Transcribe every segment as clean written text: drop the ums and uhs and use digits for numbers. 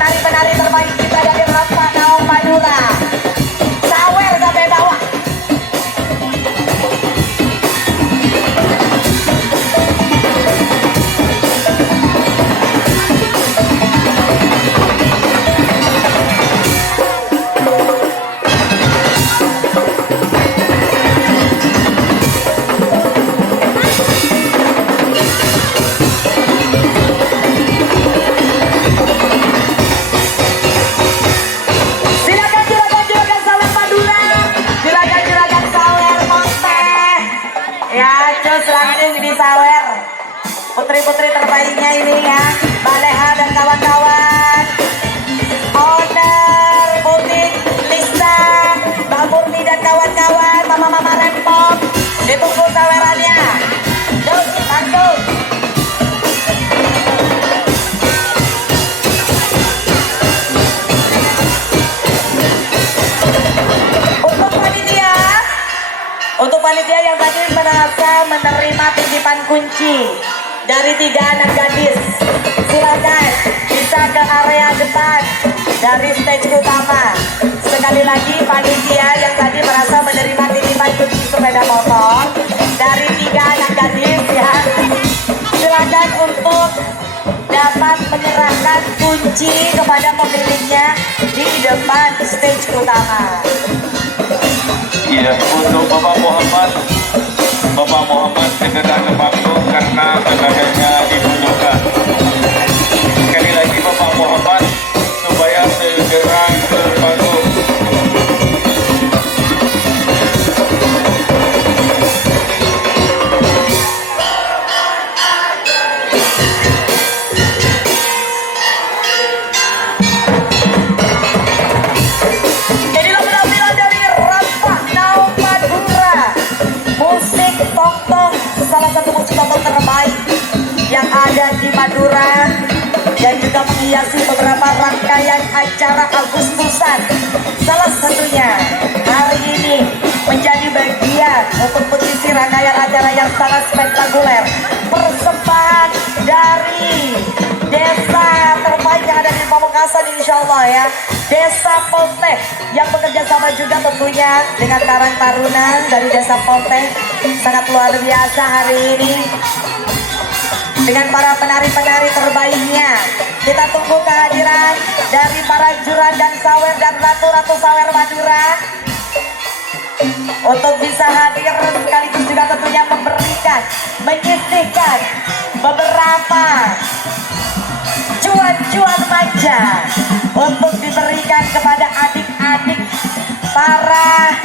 penari-penari terbaik kita dari Rempah Naung Madura. Sawer sampai bawah. Sawer putri-putri terbaiknya ini ya, Baleha dan kawan-kawan, owner butik Lisa, Mbak Murni dan kawan-kawan, mama-mama rempong, ditunggu sawerannya. Yuk, bantu. Untuk panitia yang tadi merasa menerima titipan kunci dari 3 anak gadis, silakan bisa ke area depan dari stage utama. Sekali lagi panitia yang tadi merasa menerima titipan kunci sepeda motor dari 3 anak gadis ya, silakan untuk dapat menyerahkan kunci kepada pemiliknya di depan stage utama. Iya, untuk Bapak Muhammad segera ke panggung karena tenaganya dibutuhkan. Sekali lagi Bapak Muhammad supaya segera ke panggung. Salah satu musik tongtong terbaik yang ada di Madura dan juga menghiasi beberapa rangkaian acara Agustusan. Salah satunya hari ini menjadi bagian untuk mengisi rangkaian acara yang sangat spektakuler. Persembahan dari desa terbaik yang ada di Pamekasan, insya Allah ya, Desa Ponteh yang bekerja sama juga tentunya dengan Karang Taruna dari Desa Ponteh. Sangat luar biasa hari ini dengan para penari-penari terbaiknya. Kita tunggu kehadiran dari para juragan sawer dan ratu-ratu sawer Madura untuk bisa hadir sekaligus juga tentunya memberikan, menyisihkan beberapa cuan-cuan manja untuk diberikan kepada adik-adik para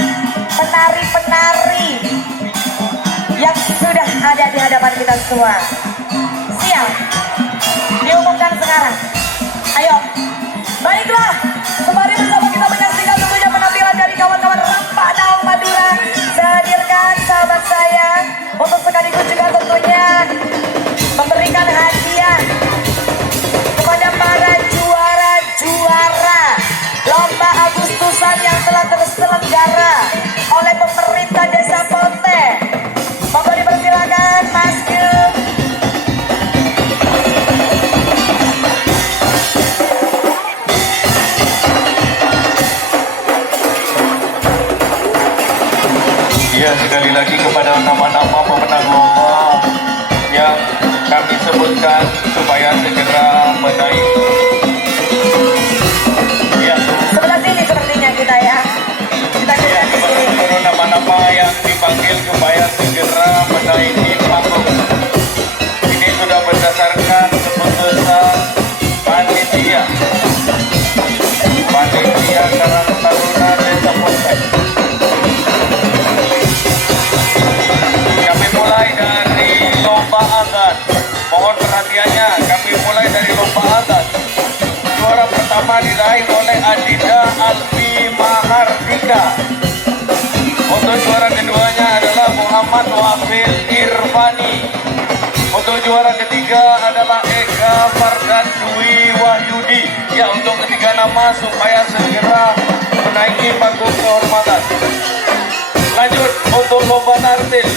penari-penari yang sudah ada di hadapan kita semua. Siap diumumkan sekarang. Ayo, baiklah, kembali bersama kita menyaksikan tentunya penampilan dari kawan-kawan Rempah Naung Madura. Saya hadirkan sahabat saya untuk sekaligus juga tentunya memberikan hadiah kepada para juara-juara lomba Agustusan yang telah terselenggara oleh pemerintah Desa Ponteh. Monggo dipersilakan Mas Gil. Ya, sekali lagi kepada nama-nama pemenang lomba yang kami sebutkan supaya segera menaik. Ya, Sebelah sini sepertinya kita ya. Kita ya, di kepada sini. seluruh nama-nama yang dipanggil supaya segera menaiki panggung. Ini sudah berdasarkan keputusan panitia Karang Taruna Desa Ponteh. Kami mulai dari lomba adat. Mohon perhatiannya, kami mulai dari lomba adat. Juara pertama diraih oleh Adinda Alfi Mahardika. Untuk juara keduanya adalah Muhammad Wafil Irfani. Untuk juara ketiga adalah Eka Fardan Dwi Wahyudi. Ya, untuk ketiga nama supaya segera menaiki panggung kehormatan. Lanjut untuk lomba nartil.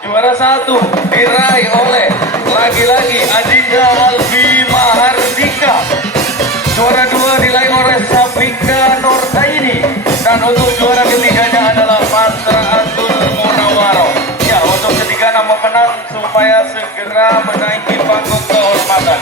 Juara 1 diraih oleh lagi-lagi Adinda Alfi Mahardika. Dan untuk juara ketiganya adalah Patra Abdul Munawaro. Ya, untuk ketiga nama menang supaya segera menaiki panggung kehormatan.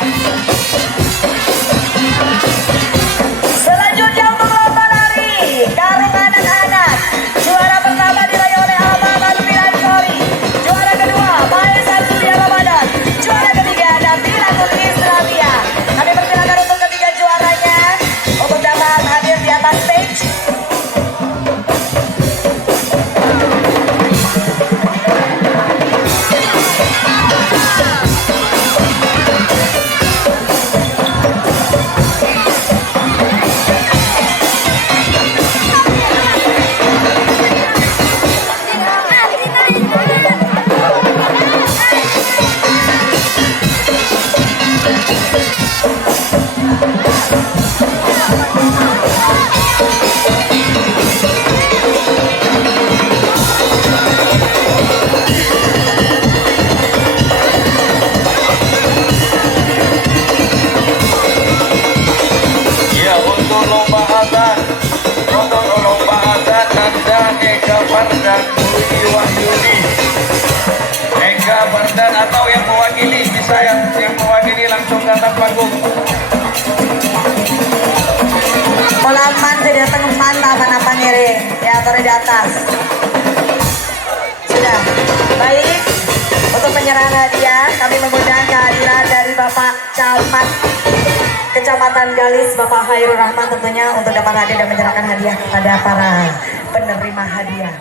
Selanjutnya untuk lomba lari karung anak-anak. Juara pertama diraih oleh Ahmad Al-Filansori. Juara kedua Maesar Surya Ramadan. Juara ketiga Nabila Putri Islamia. Kami persilakan untuk ketiga juaranya untuk dapat hadir di atas stage. Ya, untuk lomba adat Nanda Eka Fardan Dwi Wahyudi. Eka Fardan atau yang mewakili, bisa yang mewakili langsung ke atas panggung. Polaman jadi datang mantap apa nyeri ya taruh di atas. Sudah baik untuk penyerahan hadiah kami mengundang kehadiran dari Bapak Camat Kecamatan Galis Bapak Khairul Rahman tentunya untuk dapat hadir dan menyerahkan hadiah kepada para penerima hadiah.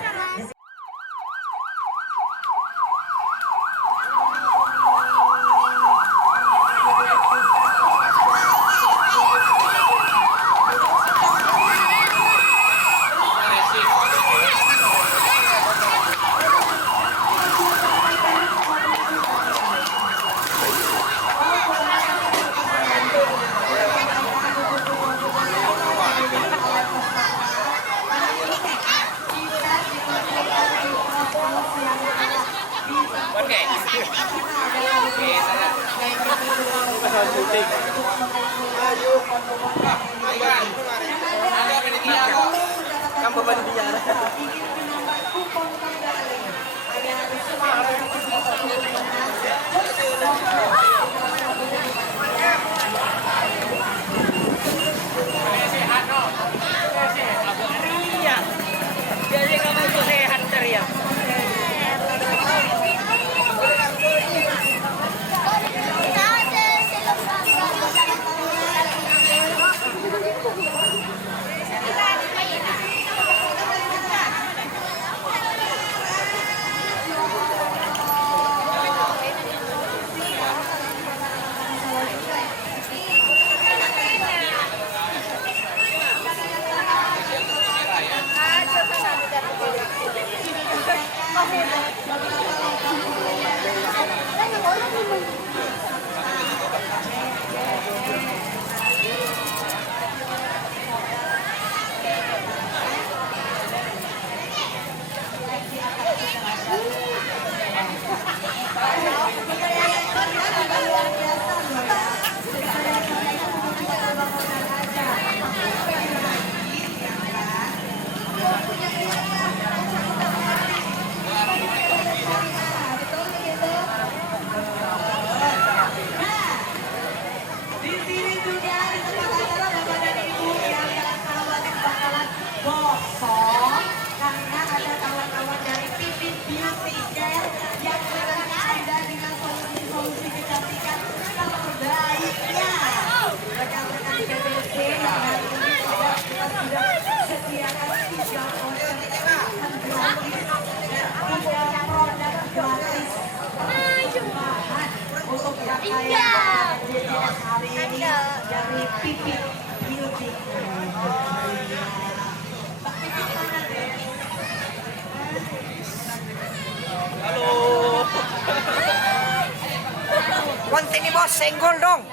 Konten nih bos, senggol dong.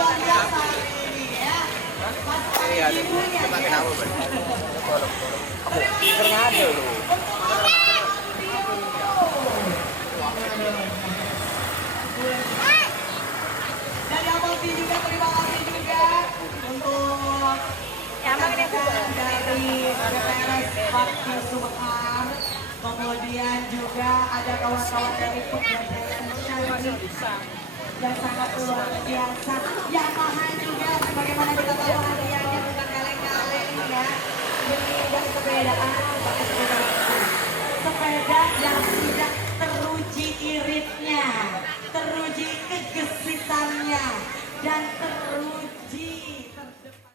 luar biasa hari ini ya. Iya, coba kenapa, Bang? Terima kasih loh. Dan yang mau juga terima kasih juga untuk dari DPRS Bakti Sumekar. Kemudian juga ada kawan-kawan dari Pegadaian yang sangat luar biasa. Yamaha